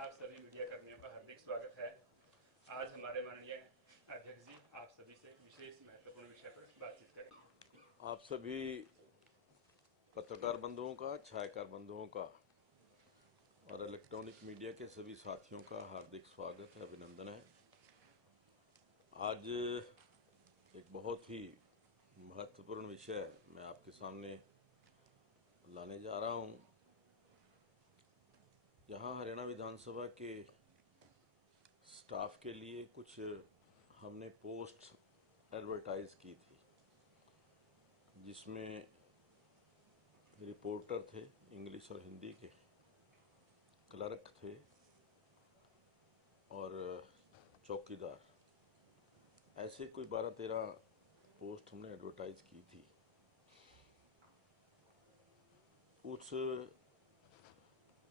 आप सभी मीडिया कर्मियों का हार्दिक स्वागत है। आज हमारे माननीय अध्यक्ष जी आप सभी से विशेष महत्वपूर्ण विषय पर बातचीत करेंगे। आप सभी पत्रकार बंधुओं का, छायाकार बंधुओं का और इलेक्ट्रॉनिक मीडिया के सभी साथियों का हार्दिक स्वागत है, अभिनंदन है। आज एक बहुत ही महत्वपूर्ण विषय मैं आपके सामने लाने जा रहा हूं। जहां हरियाणा विधानसभा के स्टाफ के लिए कुछ हमने पोस्ट एडवर्टाइज की थी, जिसमें रिपोर्टर थे, इंग्लिश और हिंदी के क्लर्क थे और चौकीदार। ऐसे कोई 12-13 पोस्ट हमने एडवर्टाइज की थी। उस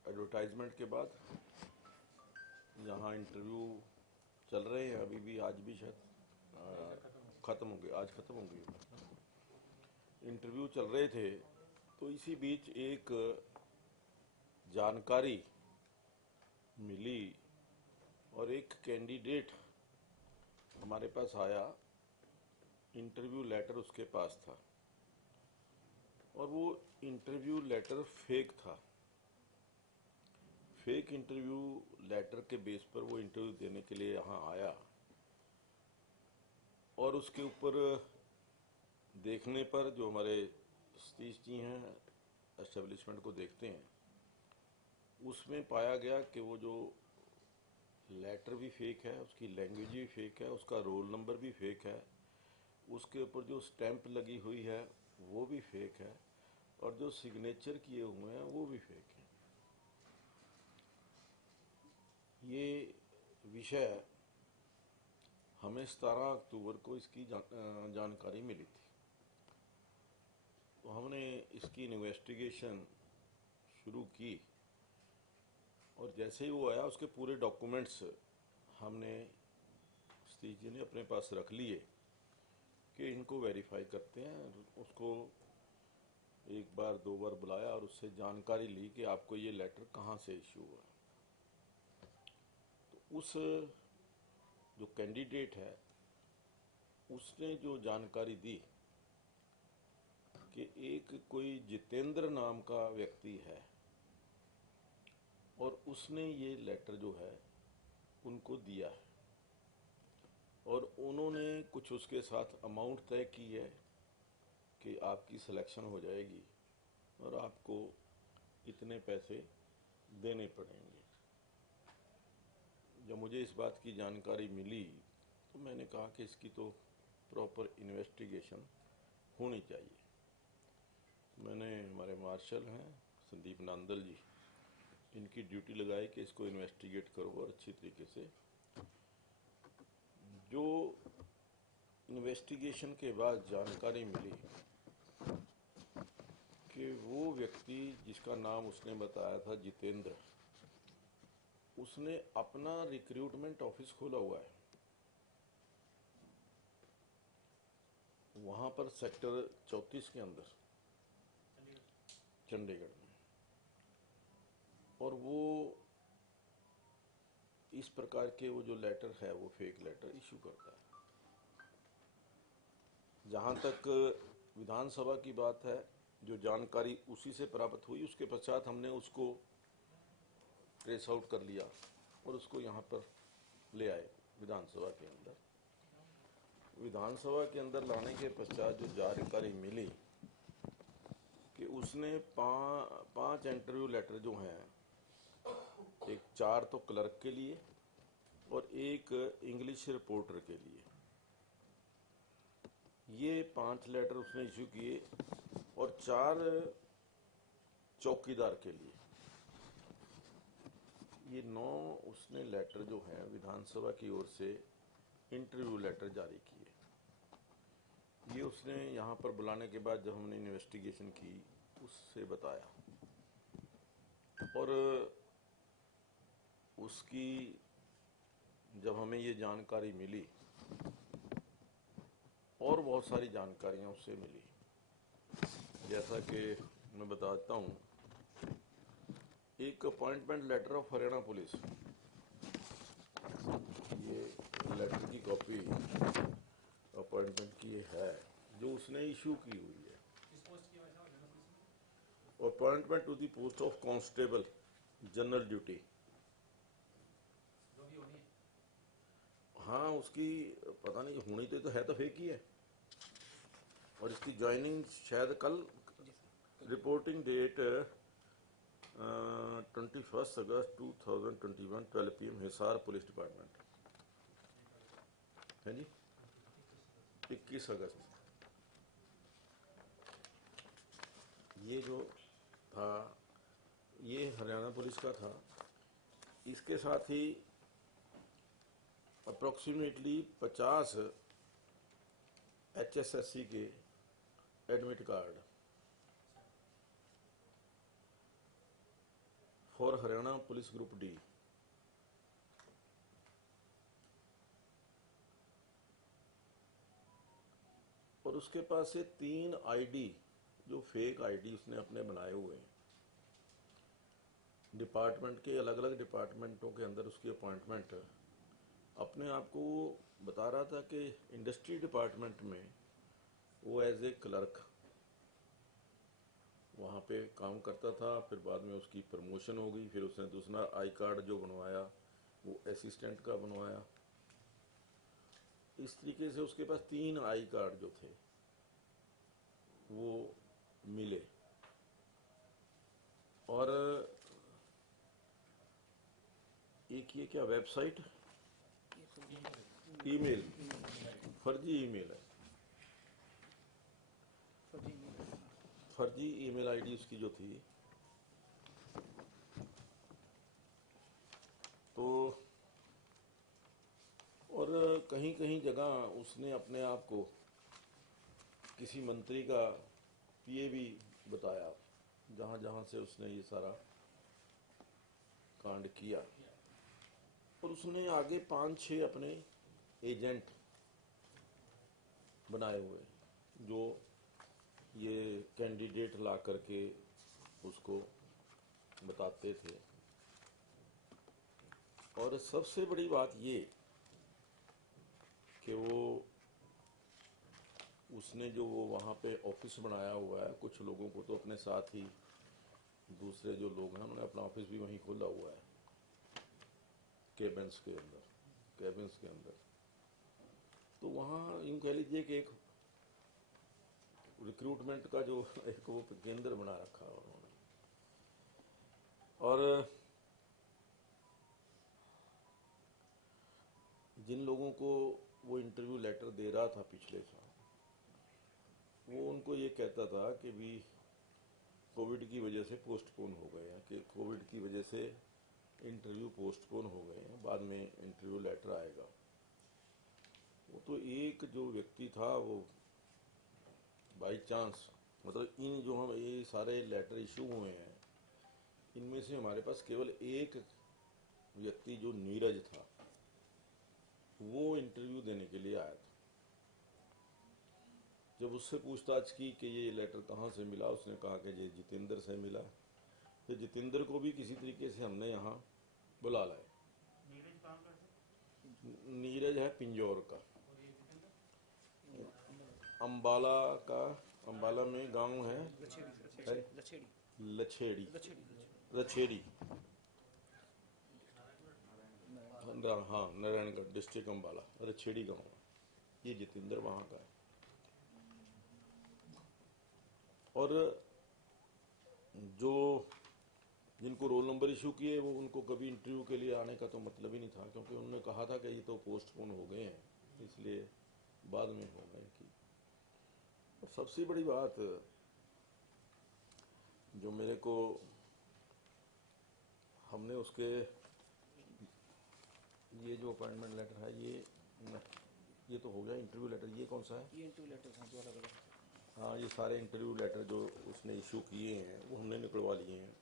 एडवर्टाइजमेंट के बाद यहाँ इंटरव्यू चल रहे हैं, अभी भी, आज भी शायद खत्म होंगे, आज खत्म होंगे। इंटरव्यू चल रहे थे, तो इसी बीच एक जानकारी मिली और एक कैंडिडेट हमारे पास आया। इंटरव्यू लेटर उसके पास था और वो इंटरव्यू लेटर फेक था। फेक इंटरव्यू लेटर के बेस पर वो इंटरव्यू देने के लिए यहाँ आया और उसके ऊपर देखने पर जो हमारे सतीश जी हैं, एस्टेब्लिशमेंट को देखते हैं, उसमें पाया गया कि वो जो लेटर भी फेक है, उसकी लैंग्वेज भी फेक है, उसका रोल नंबर भी फेक है, उसके ऊपर जो स्टैंप लगी हुई है वो भी फेक है और जो सिग्नेचर किए हुए हैं वो भी फेक है। ये विषय हमें 17 अक्टूबर को इसकी जानकारी मिली थी, तो हमने इसकी इन्वेस्टिगेशन शुरू की और जैसे ही वो आया उसके पूरे डॉक्यूमेंट्स हमने सतीश जी ने अपने पास रख लिए कि इनको वेरीफाई करते हैं। उसको एक बार 2 बार बुलाया और उससे जानकारी ली कि आपको ये लेटर कहाँ से इशू हुआ। तो उस जो कैंडिडेट है उसने जो जानकारी दी कि एक कोई जितेंद्र नाम का व्यक्ति है और उसने ये लेटर जो है उनको दिया है और उन्होंने कुछ उसके साथ अमाउंट तय की है कि आपकी सिलेक्शन हो जाएगी और आपको इतने पैसे देने पड़ेंगे। जब मुझे इस बात की जानकारी मिली तो मैंने कहा कि इसकी तो प्रॉपर इन्वेस्टिगेशन होनी चाहिए। मैंने, हमारे मार्शल हैं संदीप नांदल जी, इनकी ड्यूटी लगाई कि इसको इन्वेस्टिगेट करो और अच्छी तरीके से। जो इन्वेस्टिगेशन के बाद जानकारी मिली कि वो व्यक्ति जिसका नाम उसने बताया था जितेंद्र, उसने अपना रिक्रूटमेंट ऑफिस खोला हुआ है वहां पर सेक्टर 34 के अंदर, चंडीगढ़ में। और वो इस प्रकार के वो जो लेटर है वो फेक लेटर इशू करता है। जहां तक विधानसभा की बात है, जो जानकारी उसी से प्राप्त हुई, उसके पश्चात हमने उसको ट्रेस आउट कर लिया और उसको यहाँ पर ले आए विधानसभा के अंदर। विधानसभा के अंदर लाने के पश्चात जो जानकारी मिली कि उसने 5 इंटरव्यू लेटर जो हैं, एक 4 तो क्लर्क के लिए और एक इंग्लिश रिपोर्टर के लिए, ये 5 लेटर उसने इश्यू किए और 4 चौकीदार के लिए। ये 9 उसने लेटर जो हैं विधानसभा की ओर से इंटरव्यू लेटर जारी किए। ये उसने यहाँ पर बुलाने के बाद जब हमने इन्वेस्टिगेशन की उससे बताया और उसकी जब हमें ये जानकारी मिली और बहुत सारी जानकारियाँ उससे मिली। जैसा कि मैं बताता हूँ एक appointment letter of Haryana police, ये लेटर की कॉपी अपॉइंटमेंट की है जो उसने इशू की हुई है। Appointment to the post of constable general duty. हाँ, उसकी पता नहीं होनी तो है, तो फेक ही है। और इसकी ज्वाइनिंग शायद कल, रिपोर्टिंग डेट 21 अगस्त 2021 12 PM हिसार पुलिस डिपार्टमेंट है जी, 21 अगस्त। ये जो था ये हरियाणा पुलिस का था। इसके साथ ही अप्रोक्सीमेटली 50 HSSC के admit card for Haryana police group D. और उसके पास से 3 ID जो फेक ID उसने अपने बनाए हुए हैं। डिपार्टमेंट के अलग अलग डिपार्टमेंटों के अंदर उसकी अपॉइंटमेंट, अपने आप को वो बता रहा था कि इंडस्ट्री डिपार्टमेंट में वो एज ए क्लर्क वहाँ पे काम करता था। फिर बाद में उसकी प्रमोशन हो गई, फिर उसने दूसरा आई कार्ड जो बनवाया वो असिस्टेंट का बनवाया। इस तरीके से उसके पास 3 आई कार्ड जो थे वो मिले। और एक ये क्या वेबसाइट, ईमेल, फर्जी ईमेल है, फर्जी ईमेल आईडी उसकी जो थी। तो और कहीं कहीं जगह उसने अपने आप को किसी मंत्री का पीए भी बताया, जहां जहां से उसने ये सारा कांड किया। और उसने आगे 5-6 अपने एजेंट बनाए हुए जो ये कैंडिडेट ला करके उसको बताते थे। और सबसे बड़ी बात ये कि उसने जो वो वहाँ पे ऑफिस बनाया हुआ है, कुछ लोगों को तो अपने साथ ही दूसरे जो लोग हैं उन्होंने अपना ऑफिस भी वहीं खोला हुआ है, केबिन्स के अंदर। तो वहाँ यूँ कह लीजिए कि एक रिक्रूटमेंट का जो एक वो केंद्र बना रखा है उन्होंने। और जिन लोगों को वो इंटरव्यू लेटर दे रहा था पिछले साल, वो उनको ये कहता था कि भी कोविड की वजह से पोस्टपोन हो गए हैं, कि कोविड की वजह से इंटरव्यू पोस्टपोन हो गए हैं, बाद में इंटरव्यू लेटर आएगा। वो तो एक जो व्यक्ति था वो बाई चांस, मतलब इन जो हम ये सारे लेटर इशू हुए हैं इनमें से हमारे पास केवल एक व्यक्ति जो नीरज था वो इंटरव्यू देने के लिए आया था। जब उससे पूछताछ की कि ये लेटर कहाँ से मिला, उसने कहा कि ये जितेंद्र से मिला। तो जितेंद्र को भी किसी तरीके से हमने यहाँ बुला लाए। नीरज है पिंजौर का, अंबाला का, अंबाला में गांव है लछेड़ी, हाँ, नारायणगढ़ डिस्ट्रिक्ट अंबाला, लछेड़ी गांव है। ये जितेंद्र वहाँ का है। और जो जिनको रोल नंबर इशू किए वो उनको कभी इंटरव्यू के लिए आने का तो मतलब ही नहीं था, क्योंकि उन्होंने कहा था कि ये तो पोस्टपोन हो गए हैं, इसलिए बाद में हो गए कि। और सबसे बड़ी बात जो मेरे को, हमने उसके ये जो अपॉइंटमेंट लेटर है ये तो हो गया इंटरव्यू लेटर। ये कौन सा है? ये इंटरव्यू लेटर हैं जो अलग अलग। हाँ, ये सारे इंटरव्यू लेटर जो उसने इशू किए हैं वो हमने निकलवा लिए हैं।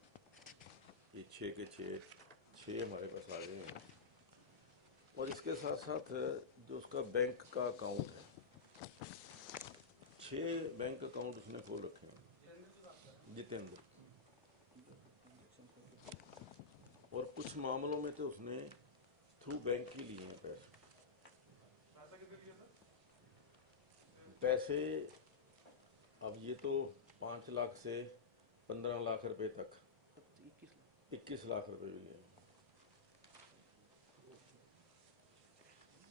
ये 6 के 6 हमारे पास आ गए हैं। और इसके साथ साथ जो उसका बैंक का अकाउंट है, 6 बैंक अकाउंट उसने खोल रखे हैं जितेंद्र। और कुछ मामलों में तो उसने थ्रू बैंक ही लिए हैं पैसे। पैसे अब ये तो 5 लाख से 15 लाख रुपए तक, 21 लाख रुपए भी लिए।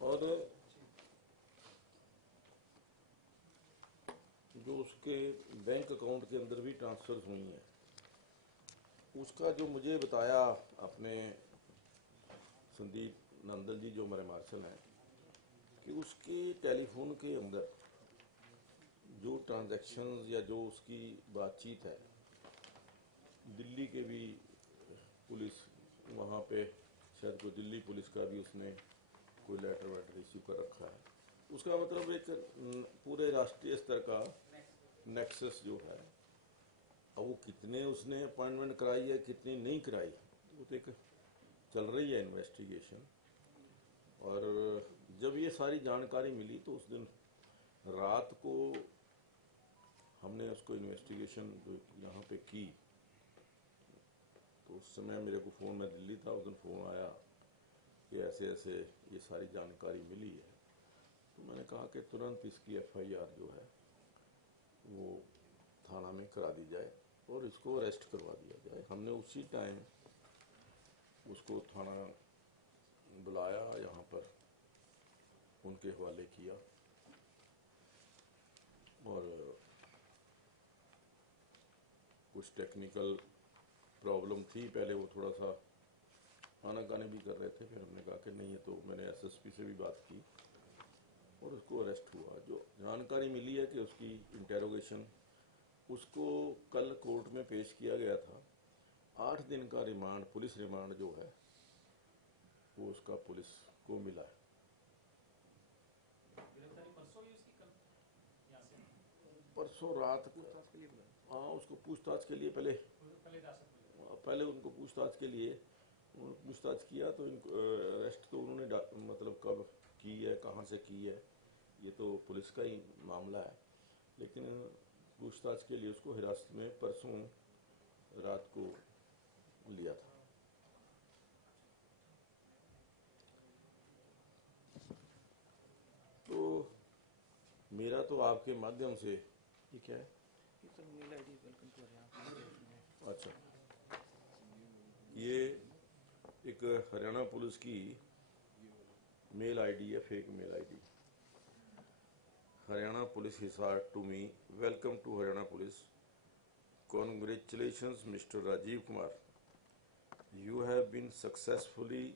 और जो उसके बैंक अकाउंट के अंदर भी ट्रांसफर हुई हैं, उसका जो मुझे बताया अपने संदीप नंदल जी जो हमारे मार्शल हैं, कि उसके टेलीफोन के अंदर जो ट्रांजैक्शंस या जो उसकी बातचीत है, दिल्ली के भी पुलिस वहाँ पे शायद कोई दिल्ली पुलिस का भी उसने कोई लेटर वेटर इश्यू कर रखा है। उसका मतलब एक पूरे राष्ट्रीय स्तर का नेक्सस जो है, अब वो कितने उसने अपॉइंटमेंट कराई है कितनी नहीं कराई, वो तो एक चल रही है इन्वेस्टिगेशन। और जब ये सारी जानकारी मिली तो उस दिन रात को हमने उसको इन्वेस्टिगेशन जो यहाँ पे की, तो उस समय मेरे को फ़ोन, में दिल्ली था उस दिन, फ़ोन आया कि ऐसे ऐसे ये सारी जानकारी मिली है। तो मैंने कहा कि तुरंत इसकी FIR जो है वो थाना में करा दी जाए और इसको अरेस्ट करवा दिया जाए। हमने उसी टाइम उसको थाना बुलाया, यहाँ पर उनके हवाले किया और कुछ टेक्निकल प्रॉब्लम थी, पहले वो थोड़ा सा आनाकानी भी कर रहे थे, फिर हमने कहा कि नहीं, ये तो मैंने SSP से भी बात की और उसको अरेस्ट हुआ। जो जानकारी मिली है कि उसकी इंटेरोगेशन, उसको कल कोर्ट में पेश किया गया था। 8 दिन का रिमांड, पुलिस रिमांड जो है वो उसका पुलिस को मिला है। परसों रात, हाँ, उसको पूछताछ के लिए पहले उनको पूछताछ के लिए पूछताछ किया, तो इनको अरेस्ट तो उन्होंने मतलब कब की है, कहाँ से की है, ये तो पुलिस का ही मामला है, लेकिन पूछताछ के लिए उसको हिरासत में परसों रात को लिया था। तो मेरा तो आपके माध्यम से, ये क्या है? अच्छा, ये एक हरियाणा पुलिस की मेल आईडी है, fake mail ID. Haryana police Hisar to me, welcome to Haryana police, congratulations Mr. Rajiv Kumar, you have been successfully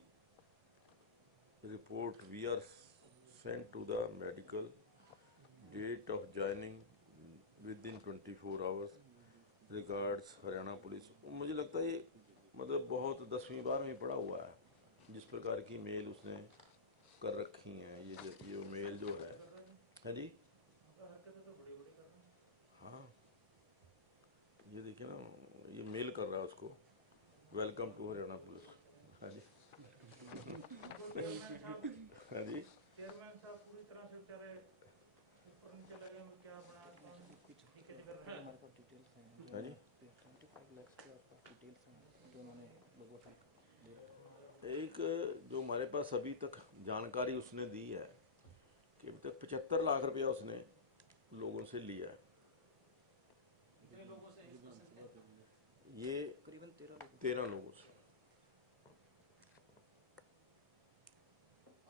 report, we are sent to the medical, date of joining within 24 hours, regards Haryana police. मुझे लगता है ये मतलब बहुत 10वीं 12वीं पढ़ा हुआ है, जिस प्रकार की मेल उसने कर रखी हैं। ये मेल जो है जी, हाँ, ये देखिए ना, ये मेल कर रहा है उसको, वेलकम टू हरियाणा पुलिस। हाँ जी, हाँ जी, चेयरमैन साहब पूरी तरह से बेचारे ऊपर नीचे लगे हैं, क्या बना हाँ जी। 25 लाख के आसपास डिटेल्स हैं जो उन्होंने लोगों तक दे रखा है। एक जो हमारे पास अभी तक जानकारी उसने दी है कि अभी तक 75 लाख रुपया उसने लोगों से लिया है। ये करीबन 13 लोगों से।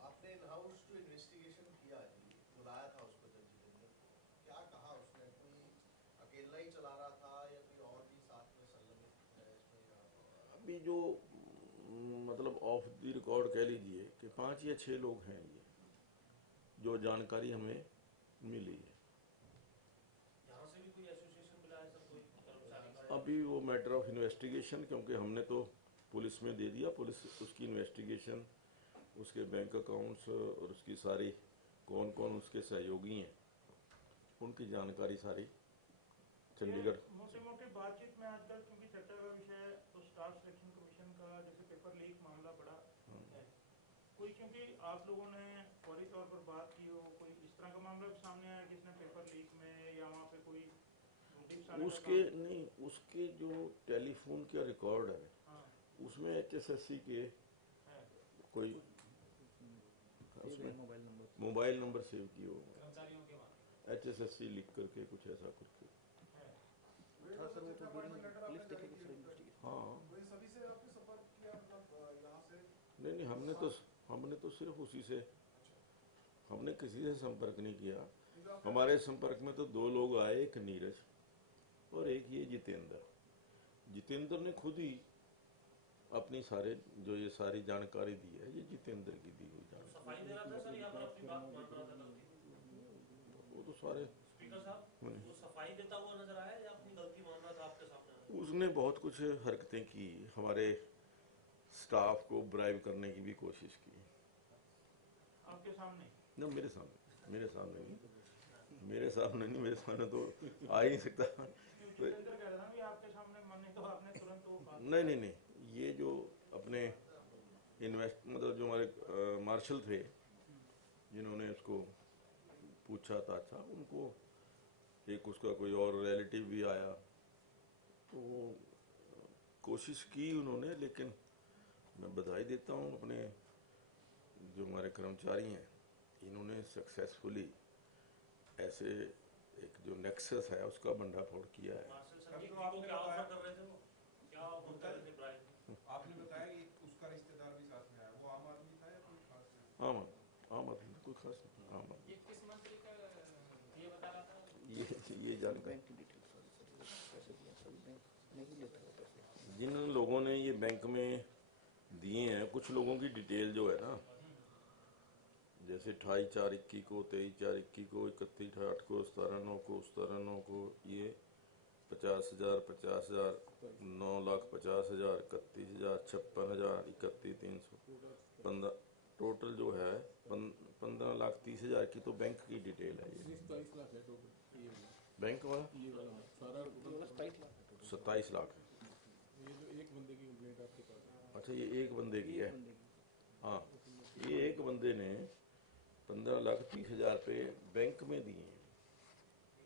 आपने इन हाउस टू इन्वेस्टिगेशन किया जी, बुलाया था उसको जज ने, क्या कहा उसने? कोई अकेला ही चला रहा था या कोई और भी साथ में संलग्नित है इसमें? अभी जो मतलब ऑफ द रिकॉर्ड कह लीजिए कि 5 या 6 लोग हैं, ये जो जानकारी हमें मिली है। यहाँ से भी कोई एसोसिएशन मिला है सर, कोई कर्मचारी का? अभी वो मैटर ऑफ इन्वेस्टिगेशन, क्योंकि हमने तो पुलिस में दे दिया, पुलिस उसकी इन्वेस्टिगेशन, उसके बैंक अकाउंट्स और उसकी सारी कौन कौन उसके सहयोगी हैं उनकी जानकारी सारी चंडीगढ़। मोटे मोटे बातचीत में आजकल क्योंकि चर्चा का विषय है, तो स्टाफ सिलेक्शन कमीशन का जैसे पेपर लीक मामला बड़ा है, कोई क्योंकि आप लोगों ने फौरी तौर पर बात की हो, कोई इस तरह का मामला भी सामने आया किसने पेपर लीक में या वहाँ पे कोई उसके नहीं, उसके जो टेलीफोन का रिकॉर्ड है, हाँ, उसमें HSSC के है कोई ये उसमें mobile number mobile number save किए हो, कर्मचारियों के वहाँ HSSC लिख करके कुछ ऐसा करके। है। था सर, वो तो पुलिस देखेगी सर इन्वेस्टिगेशन। हाँ वही सभी से आपने संपर्क किया, मतलब यहाँ से? नहीं, हमने तो सिर्फ उसी से, हमने किसी से संपर्क नहीं किया। हमारे संपर्क में तो 2 लोग आए, एक नीरज और एक ये जितेंद्र ने खुद ही अपनी ये सारी जानकारी दी है, ये जितेंद्र की दी हुई जानकारी। सफाई दे रहा था सर, यहाँ पर अपनी बात मान रहा था गलती। वो तो सारे स्पीकर साहब, वो सफाई देता हुआ नजर आया या अपनी गलती मान रहा था आपके सामने? उसने बहुत कुछ हरकतें की, हमारे स्टाफ को ब्राइब करने की भी कोशिश की। आपके सामने? न मेरे सामने नहीं, मेरे सामने तो आ ही नहीं सकता। जितेंद्र कह रहा था कि आपके सामने माने तो आपने तुरंत वो बात नहीं, ये जो अपने मतलब जो हमारे मार्शल थे जिन्होंने उसको पूछा था, अच्छा उनको एक उसका कोई और रिलेटिव भी आया, तो वो कोशिश की उन्होंने, लेकिन मैं बधाई देता हूँ अपने जो हमारे कर्मचारी हैं, इन्होंने सक्सेसफुली ऐसे एक जो नेक्सस है उसका भंडाफोड़ किया है। मार्शल संजीव जी को क्या ऑफर कर रहे थे वो? क्या ऑफर कर रहे थे ब्राइब? आपने बताया कि उसका रिश्तेदार भी साथ में आया, वो आम आदमी था या कोई खास? आम आदमी कोई खास नहीं, आम आदमी। ये किस मंत्री का ये बता रहा था? ये जानकारी बैंक की डिटेल पैसे दिए, सभी बैंक नहीं लेता है पैसे। जिन लोगों ने ये बैंक में दिए हैं, कुछ लोगों की डिटेल जो है ना, जैसे 28/4/21 को, 23/4/21 को, 31/8 को, 17/9 को, 17/9 को, ये 50,000, 50,000, 9,50,000, 31,000, 56,000, 31,300, 15 टोटल जो है 15,30,000 की तो बैंक की डिटेल है। ये 27 लाख है टोटल, ये बैंक वाला ये वाला सारा ये वाला 27 लाख है। 27 लाख है। ये जो एक बंदे की कंप्लेंट आपके पास है। अच्छा, ये एक बंदे की है। बंदे की। हाँ, ये एक बंदे ने 15,30,000 पे बैंक में दिए हैं,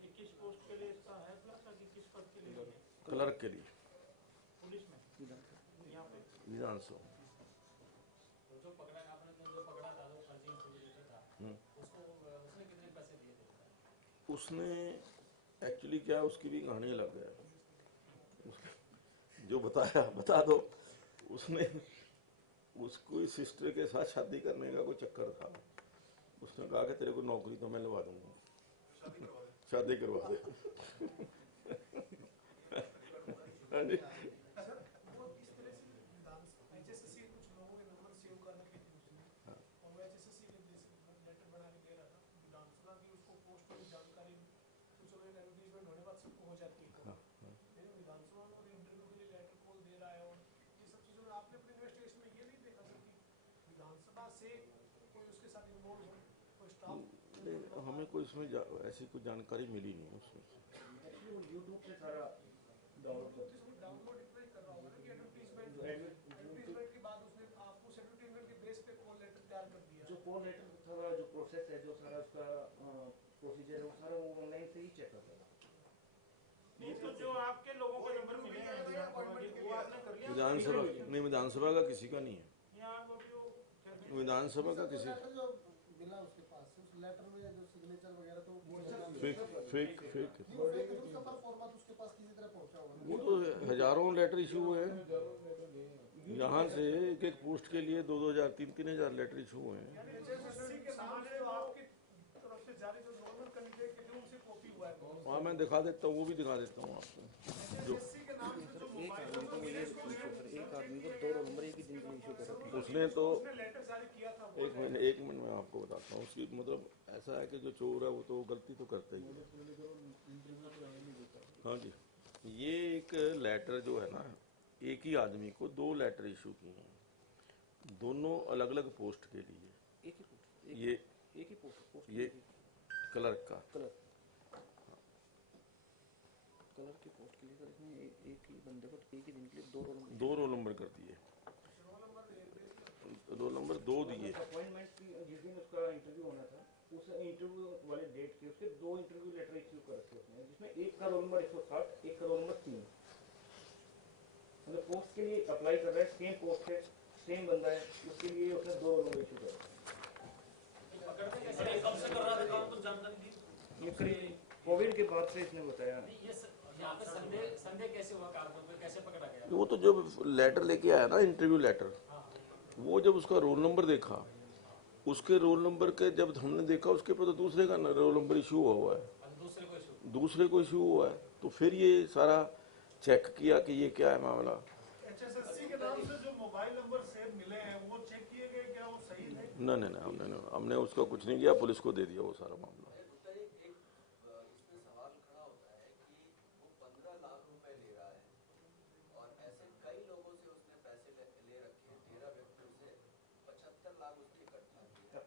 ये किस पोस्ट के लिए इसका है प्लस कि किस पद के लिए है? क्लर्क के लिए, पुलिस में यहाँ पे? विधानसभा। तो जो पकड़ा आपने, जो पकड़ा था, जो फर्जी इंफॉर्मेशन था, उसको उसने कितने पैसे दिए थे? उसने एक्चुअली क्या, उसकी भी कहानी अलग है। जो बताया बता दो। उसने उसको इस सिस्टर के साथ शादी करने का कोई चक्कर था। उसने कहा कि तेरे को नौकरी तो मैं लगा दूंगा, शादी करवा दे। हाँ जी। सर, वो इस तरह से HSSC कुछ लोगों के नंबर सेव कर रखे थे उसने, और वो HSSC के लेटर बना के दे रहा था विधानसभा की, उसको पोस्ट की जानकारी तो चलो एक एडवर्टीजमेंट होने बाद सबको हो जाती है, लेकिन विधानसभा में और इंटरव्यू के लिए लेटर कॉल दे रहा है, और ये सब चीज़ों में आपने अपने इन्वेस्टिगेशन में ये नहीं देखा सर कि विधानसभा से कोई उसके साथ इन्वॉल्व हो, कोई स्टाफ? हमें कोई इसमें ऐसी कोई जानकारी मिली नहीं उसमें। यूट्यूब से सारा डाउनलोड डाउनलोड इतना ही कर रहा होगा ना कि एडवर्टीजमेंट के बाद उसने आपको उस एडवर्टीजमेंट के बेस पे कॉल लेटर तैयार कर दिया। जो कॉल लेटर सारा जो प्रोसेस है, जो सारा उसका प्रोसीजर है, वो सारा वो ऑनलाइन से ही चेक कर रहा है। नहीं तो जो आपके लोगों के नंबर मिले हैं वो आपने कर लिया? विधानसभा नहीं, विधानसभा का किसी का नहीं है। यहाँ वो भी वो कहते हैं विधानसभा का किसी जो मिला उसके पास उस लेटर में जो सिग्नेचर वगैरह तो फेक उसका पर फॉर्मेट उसके पास किसी तरह पहुंचा होगा। वो तो हजारों लेटर इशू हुए हैं। यहाँ से एक एक पोस्ट के लिए 2,000, 3,000 लेटर इशू हुए हैं। HSSC के नाम से जो आपकी तरफ से जारी जो नॉर्मल कैंडिडेट के जो उनसे कॉपी हुआ है, हाँ, मैं दिखा देता हूँ, वो भी दिखा देता हूँ आपको। जो HSSC के नाम से जो एक आदमी को ये इशू कर, एक आदमी को 2 नंबर एक ही दिन के लिए इशू कर रखा है। उसने तो लेटर जारी किया था, एक मिनट में आपको बताता हूँ। उसकी मतलब ऐसा है कि जो चोर है वो तो गलती तो करता ही है। हाँ जी, ये एक लेटर जो है ना, एक ही आदमी को 2 लेटर इशू किए हैं, दोनों अलग अलग पोस्ट के लिए। एक ही पोस्ट, ये एक ही पोस्ट ये क्लर्क का, कलर की पोस्ट के लिए सर, इसमें एक ही बंदे को एक ही दिन के लिए 2 रोल नंबर कर दिए, रोल नंबर 2 दिए। अपॉइंटमेंट की जिस दिन उसका इंटरव्यू होना था, उस इंटरव्यू वाले डेट के उसके 2 इंटरव्यू लेटर इश्यू कर रखे उसने, जिसमें एक का रोल नंबर 160, एक का roll number 3। 2 interview letter issue किए हैं। 2 इंटरव्यू लेटर इश्यू कर रखे हैं, जिसमें एक का रोल नंबर 160, एक का roll number 3। 2 interview letter issue कर रखे हैं, जिसमें एक का रोल नंबर 160, एक का रोल नंबर 3। मतलब पोस्ट के लिए अप्लाई कर रहा है, सेम पोस्ट है, सेम बंदा है, उसके लिए उसने 2 रोल नंबर इशू करा। पकड़ते कैसे कब से कर रहा था काम, कुछ जानकारी दी? ये करीब कोविड के बाद से इसने बताया। ये यहाँ पे संदेह कैसे हुआ कारकों पे, कैसे पकड़ा गया? वो तो जब लेटर लेके आया ना, इंटरव्यू लेटर, वो जब उसका रोल नंबर देखा, उसके रोल नंबर के जब हमने देखा उसके ऊपर तो दूसरे का रोल नंबर इशू हुआ है, दूसरे को इशू हुआ है। तो फिर ये सारा चेक किया कि ये क्या है मामला। HSSC के नाम से जो मोबाइल नंबर सेव मिले हैं वो चेक किए गए, क्या वो सही थे? नहीं, हमने उसका कुछ नहीं किया, पुलिस को दे दिया वो सारा मामला। इसमें सवाल खड़ा होता है कि वो 15 लाख रुपए ले रहा है और ऐसे कई लोगों से उसने पैसे ले रखे हैं, 13 व्यक्तियों से 75 लाख उसने इकट्ठा किया।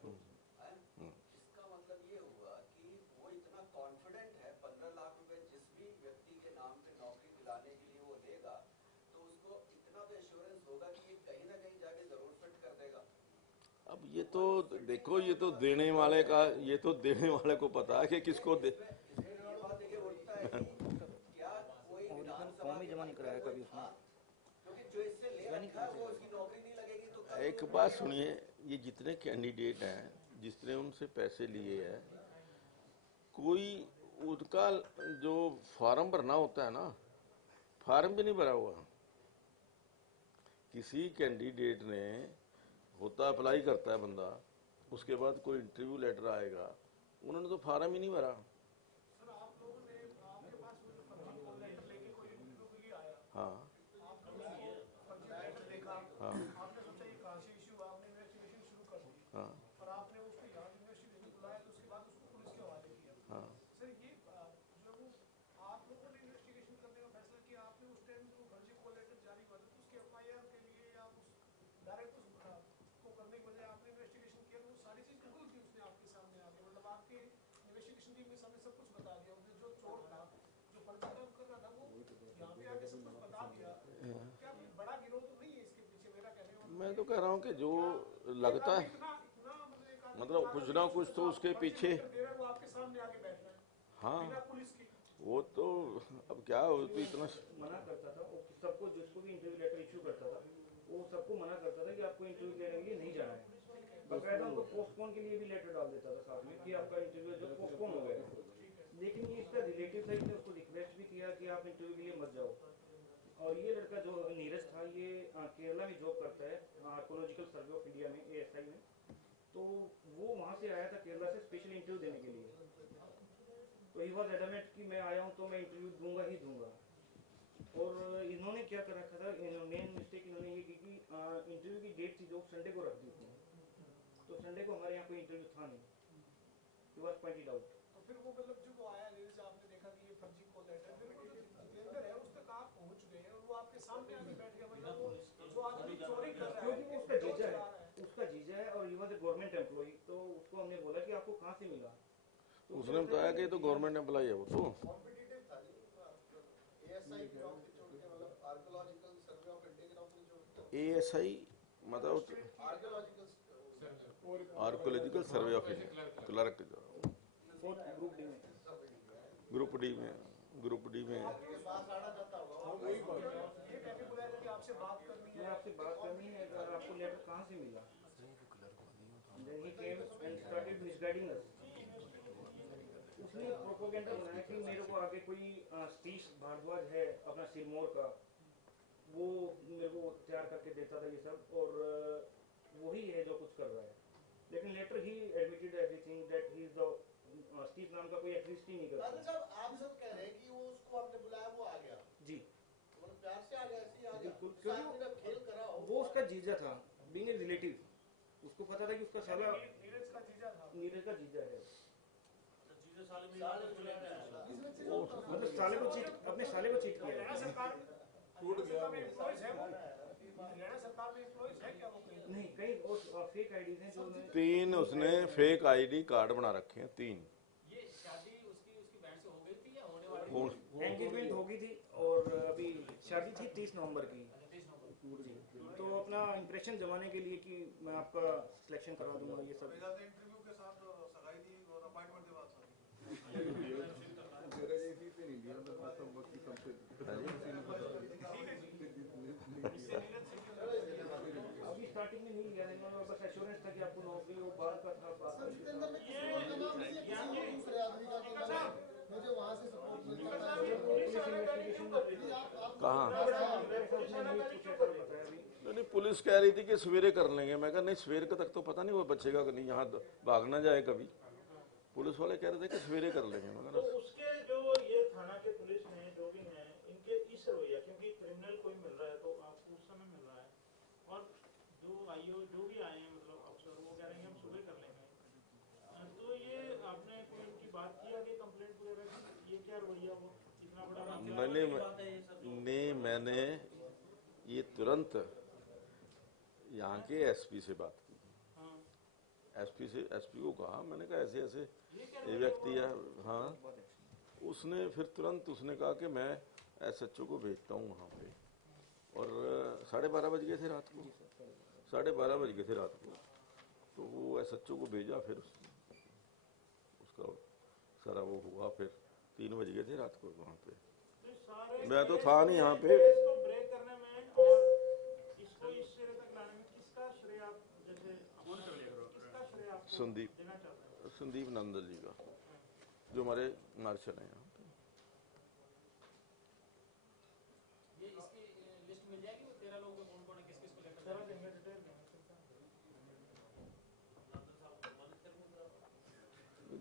इसका मतलब ये हुआ कि वो इतना कॉन्फिडेंट है 15 लाख रुपए जिस भी व्यक्ति के नाम पे नौकरी दिलाने के लिए वो देगा, तो उसको इतना तो एश्योरेंस होगा कि ये कहीं ना कहीं जाके जरूर फिट कर देगा। अब ये तो देखो, ये तो देने वाले को पता है कि किसको दे। क्या कोई फॉर्म ही जमा नहीं कराया कभी उसने। क्योंकि जो इससे ले रखा है वो उसकी नौकरी नहीं लगेगी तो एक बात सुनिए, ये जितने कैंडिडेट हैं, जिसने उनसे पैसे लिए हैं, कोई उनका जो फॉर्म भरना होता है ना, फॉर्म भी नहीं भरा हुआ। किसी कैंडिडेट ने होता, अप्लाई करता है बंदा, उसके बाद कोई इंटरव्यू लेटर आएगा, उन्होंने तो फॉर्म ही नहीं भरा। सर आप लोगों ने, आपके पास वो जो फर्जी कॉल लेटर लेके कोई इंटरव्यू के लिए आया, हाँ आपने फर्जी लेटर देखा, हाँ आपने सोचा ये कहाँ से इशू हुआ, आपने इन्वेस्टिगेशन शुरू कर दी हाँ और आपने उसको यहाँ इन्वेस्टिगेशन बुलाया तो उसके बाद उसको पुलिस के हवाले किया। हाँ। सर ये जो वो आप लोगों ने इन्वेस्टिगेशन करने का फैसला किया, आपने उस टाइम जो फर्जी कॉल लेटर जारी हुआ था तो उसके FIR के लिए या उस डायरेक्ट को करने के बजाय आपने इन्वेस्टिगेशन किया, तो वो सारी चीज गूगल की उसने आपके सामने आ गई, मतलब आपके इन्वेस्टिगेशन टीम के सामने सब कुछ बता दिया, उसने जो चोर था, जो फर्जी काम कर रहा था, वो यहाँ पे आके सब कुछ बता दिया। क्या कोई बड़ा गिरोह तो नहीं है इसके पीछे? मेरा कहने का मैं तो कह रहा हूँ कि जो लगता है, मतलब कुछ ना कुछ तो उसके पीछे। वो आपके सामने आके बैठ रहा है हाँ, बिना पुलिस की। वो तो अब क्या हो, तो इतना मना करता था वो सबको, जिसको भी इंटरव्यू लेटर इशू करता था वो सबको मना करता था कि आपको इंटरव्यू लेने के लिए नहीं जाना है। बकायदा उनको पोस्टपोन के लिए भी लेटर डाल देता था साथ में कि आपका इंटरव्यू जो पोस्टपोन हो गया। लेकिन ये इसका रिलेटिव था, इसने उसको रिक्वेस्ट भी किया कि आप इंटरव्यू के लिए मत जाओ। और ये लड़का जो नीरज था, ये केरला में जॉब करता है, आर्कोलॉजिकल सर्वे ऑफ इंडिया में, ASI में। तो वो वहाँ से आया था केरला से स्पेशल इंटरव्यू देने के लिए। तो ही वॉज एडमेंट कि मैं आया हूँ तो मैं इंटरव्यू दूंगा ही दूंगा। और इन्होंने क्या कर रखा था, मेन मिस्टेक इन्होंने ये की कि इंटरव्यू की डेट थी जो संडे को रख दी थी, तो संडे को हमारे यहाँ कोई इंटरव्यू था नहीं। He was pointed out. तो फिर वो मतलब जो वो आया न्यूज़, आपने देखा कि ये फर्जी कॉल लेटर, फिर वो जो जितेंद्र है उस तक आप पहुंच गए और वो आपके सामने आके बैठ गया, मतलब वो जो आदमी चोरी कर रहा है क्योंकि वो उसका जीजा है, और he was a government employee. तो उसको हमने बोला कि आपको कहाँ से मिला, तो उसने बताया कि ये तो गवर्नमेंट एम्प्लॉई है वो तो। कॉम्पिटिटिव था नहीं, ASI के नाम से जोड़ के, मतलब आर्कियोलॉजिकल सर्वे ऑफ इंडिया के नाम से जोड़ के, ASI मतलब archaeological archaeological survey of India, clerk group D में। के पास आना चाहता होगा ये कहके बुलाया था कि आपसे बात करनी मैं है। आपसे बात करनी है, अगर आपको लेटर कहाँ से मिला। Then he came and started misguiding us. उसने प्रोपोगेंडा बनाया कि मेरे को आगे कोई सतीश भारद्वाज है अपना सिरमौर का, वो मेरे को तैयार करके देता था ये सब, और वही है जो कुछ कर रहा है। लेकिन letter he admitted everything that he is the Satish नाम का कोई एग्जिस्ट ही नहीं करता। साहब आप सब कह रहे हैं कि वो उसको आपने बुलाया, वो आ गया, जी मतलब प्यार से आ गया, ऐसे ही आ गया, बिल्कुल, साथ में जब खेल करा हो, वो उसका जीजा था, बीइंग ए रिलेटिव। उसको पता था कि उसका साला नीरज का जीजा था। नीरज का जीजा है। साले में मतलब साले को चीट, अपने साले को चीट किया हरियाणा है। सरकार में एम्प्लॉइज है वो, हरियाणा सरकार में एम्प्लॉइज है क्या वो कहीं? नहीं, कई और फेक आईडीज हैं जो उन्होंने 3 उसने फेक ID कार्ड बना रखे हैं, 3। ये शादी उसकी बहन से हो गई थी या होने वाली थी? एंगेजमेंट हो गई थी और अभी शादी थी 30 नवंबर की। 30 नवंबर। तो अपना इंप्रेशन जमाने के लिए कि मैं आपका सिलेक्शन करा दूंगा ये सब। इंटरव्यू के साथ सगाई दी और अपॉइंटमेंट के बाद शादी। मेरा ये भी नहीं लिया, मैं सब वक्त की सबसे अभी स्टार्टिंग में नहीं गया, इन्होंने बस एश्योरेंस था कि आपको नौकरी वो बाहर का था बात सर इसके अंदर में किसी और का नाम नहीं है, किसी और दूसरे आदमी का तो मुझे वहाँ से सपोर्ट मिलता है। पुलिस इन्वेस्टिगेशन कहाँ? अभी नहीं, पुलिस कह रही थी कि सवेरे कर लेंगे। मैं कहा नहीं, सवेरे तक तो पता नहीं वो बचेगा कि नहीं, यहाँ भाग ना जाए कभी। पुलिस वाले कह रहे थे कि सवेरे कर लेंगे। मैं तो उसके जो ये थाना के पुलिस हैं जो भी हैं इनके इस रवैया, क्योंकि क्रिमिनल कोई मिल रहा है तो आपको उस समय मिल रहा है, और जो आईओ जो भी आए हैं मतलब अफसर वो कह रहे हैं हम सुबह कर लेंगे। तो ये आपने कोई इनकी बात की आगे कंप्लेंट वगैरह की, ये क्या रवैया वो इतना बड़ा नहीं, मैंने ये तुरंत यहाँ के एसपी से बात की। एसपी को कहा, मैंने कहा ऐसे ऐसे ये व्यक्ति है। हाँ, उसने फिर तुरंत उसने कहा कि मैं एसएचओ को भेजता हूँ वहाँ पे। और 12:30 बज गए थे रात को, 12:30 बज गए थे रात को। तो वो एसएचओ को भेजा, फिर उसका सारा वो हुआ। फिर 3 बज गए थे रात को वहाँ पे। मैं तो था नहीं यहाँ पे। ब्रेक करने में और इसको इस सिरे तक लाने में किसका श्रेय आप जैसे किसका श्रेय आप संदीप देना चाहते हैं? संदीप नंदल जी का, जो हमारे मार्शल हैं यहाँ पे। ये इसकी लिस्ट मिल जाएगी वो 13 लोगों को कौन कौन है, किस किस को लेकर सारा देंगे डिटेल देंगे।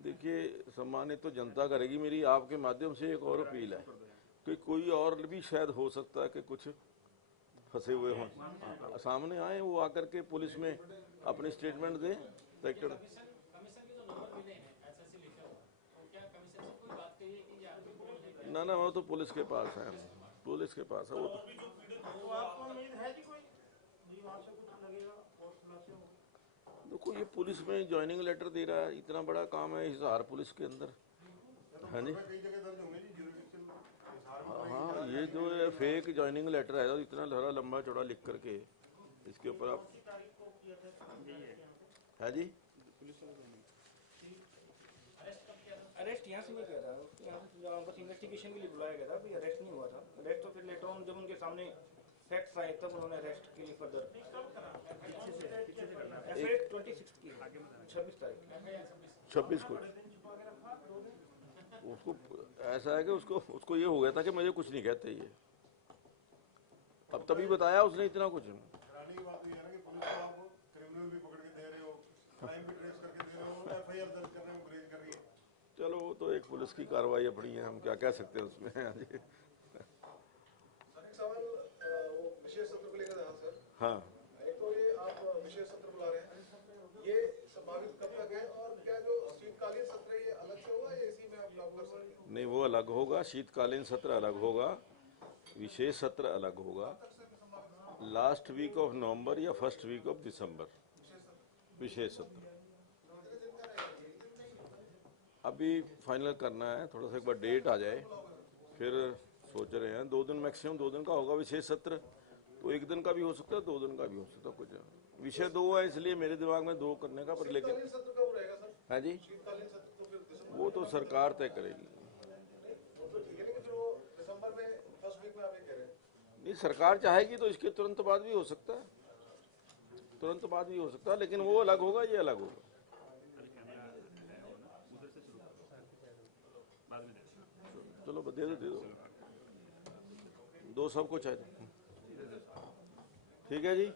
देखिए, सम्मानित तो जनता करेगी। मेरी आपके माध्यम से एक और अपील है कि कोई और भी शायद हो सकता है कि कुछ फंसे हुए हों, सामने आए, वो आकर के पुलिस में अपनी स्टेटमेंट दें। कमीशन के जो नंबर मिले हैं एसएससी लिखा हुआ, तो क्या कमीशन से कोई बात कही है कि ये आदमी बोल नहीं रहा? ना, वो तो पुलिस के पास है, पुलिस के पास है वो तो। तो आपको उम्मीद है कि कोई जी वहाँ से कुछ लगेगा और खुलासे होंगे? देखो, ये पुलिस में ज्वाइनिंग लेटर दे रहा है, इतना बड़ा काम है हिसार पुलिस के अंदर। हाँ जी, हाँ, ये जो है फेक ज्वाइनिंग लेटर है, इतना लंबा चौड़ा लिख करके इसके ऊपर आप है जी। अरेस्ट यहाँ से नहीं किया था, यहाँ से बस इन्वेस्टिगेशन के लिए बुलाया गया था। अभी अरेस्ट नहीं हुआ था। अरेस्ट तो फिर लेटर ऑन जब उनके सामने फैक्ट्स आए तब उन्होंने अरेस्ट के लिए फर्दर एफआईआर 26 की 26 तारीख 26 को उसको ऐसा है कि उसको ये हो गया था कि मुझे कुछ नहीं कहते ये। अब तभी बताया उसने इतना कुछ। हैरानी की बात ये है ना कि पुलिस को आप क्रिमिनल भी पकड़ के दे रहे हो, क्राइम भी ट्रेस करके दे रहे हो, एफआईआर दर्ज कर रहे हो, ग्रेज कर रही है। चलो, वो तो एक पुलिस की कार्रवाई अपनी है, हम क्या कह सकते हैं उसमें। सर एक सवाल वो विशेष सत्र को लेकर था सर। हाँ, एक तो ये आप विशेष सत्र बुला रहे हैं, ये संभावित कब तक है, और क्या जो शीतकालीन सत्र है ये अलग से होगा या इसी में आप लागू कर सकते हैं? नहीं, वो अलग होगा। शीतकालीन सत्र अलग होगा, विशेष सत्र अलग होगा। लास्ट वीक ऑफ नवंबर या फर्स्ट वीक ऑफ दिसंबर विशेष सत्र। अभी फाइनल करना है, थोड़ा सा एक बार डेट आ जाए, फिर सोच रहे हैं 2 दिन, मैक्सिमम 2 दिन का होगा विशेष सत्र। तो 1 दिन का भी हो सकता है, 2 दिन का भी हो सकता है। कुछ विषय 2 है, इसलिए मेरे दिमाग में 2 करने का, पर लेकिन शीतकालीन सत्र कब रहेगा सर? है जी, शीतकालीन सत्र तो फिर दिसंबर वो तो सरकार तय करेगी। वो तो ठीक है, लेकिन फिर वो दिसंबर में फर्स्ट वीक में आप ये कह रहे हैं। नहीं, सरकार चाहेगी तो इसके तुरंत बाद भी हो सकता है, तुरंत बाद भी हो सकता है, लेकिन वो अलग होगा, ये अलग होगा। चलो दे दो 2 सबको चाहिए। ठीक है जी।